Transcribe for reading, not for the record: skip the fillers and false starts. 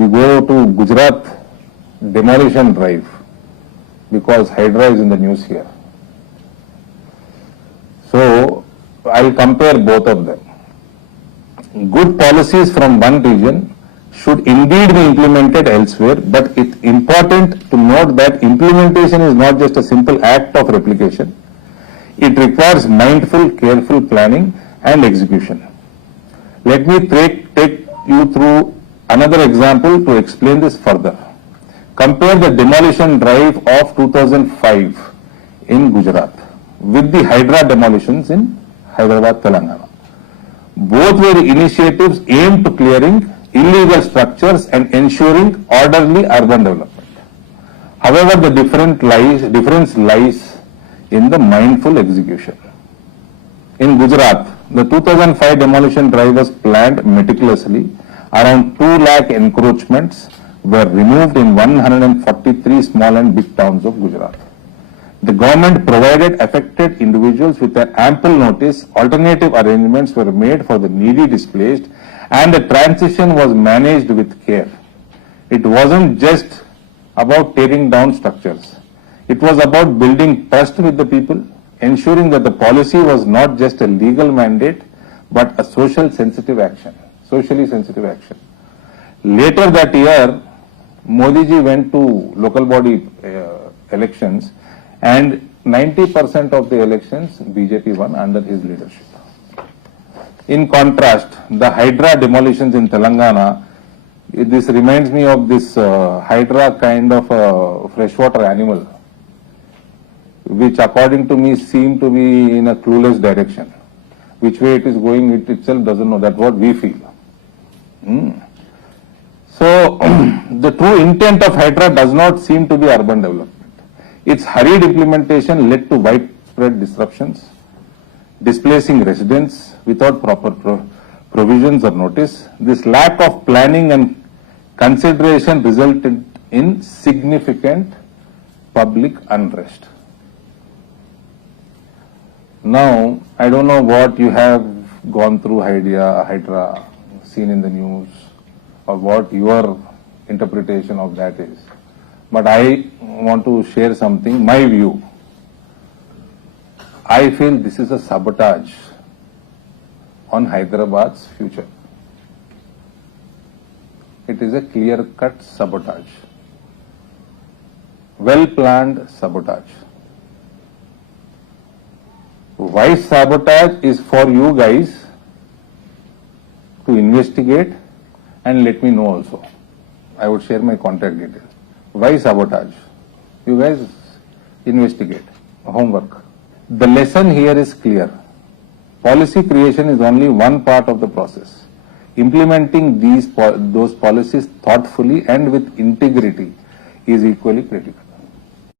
we go to Gujarat demolition drive because Hydra is in the news here. So I'll compare both of them. Good policies from one region should indeed be implemented elsewhere, but it's important to note that implementation is not just a simple act of replication. It requires mindful, careful planning and execution. Let me take you through another example to explain this further. Compare the demolition drive of 2005 in Gujarat with the Hydra demolitions in Hyderabad, Telangana. Both were initiatives aimed to clearing illegal structures and ensuring orderly urban development. However, the difference lies in the mindful execution. In Gujarat, the 2005 demolition drive was planned meticulously. Around 2 lakh encroachments were removed in 143 small and big towns of Gujarat. The government provided affected individuals with an ample notice, alternative arrangements were made for the needy displaced, and the transition was managed with care. It wasn't just about tearing down structures. It was about building trust with the people, ensuring that the policy was not just a legal mandate, but a socially sensitive action. Later that year, Modi ji went to local body elections, and 90% of the elections BJP won under his leadership. In contrast, the Hydra demolitions in Telangana, this reminds me of this Hydra kind of a freshwater animal, which according to me seemed to be in a clueless direction. Which way it is going, it itself doesn't know. That's what we feel. So, the true intent of Hydra does not seem to be urban development. Its hurried implementation led to widespread disruptions, displacing residents without proper provisions or notice. This lack of planning and consideration resulted in significant public unrest. Now, I don't know what you have gone through Hydra, seen in the news, or what your interpretation of that is. But I want to share something, my view. I feel this is a sabotage on Hyderabad's future. It is a clear-cut sabotage. Well-planned sabotage. Why sabotage is for you guys to investigate and let me know also. I would share my contact details. Why sabotage? You guys investigate. Homework. The lesson here is clear. Policy creation is only one part of the process. Implementing those policies thoughtfully and with integrity is equally critical.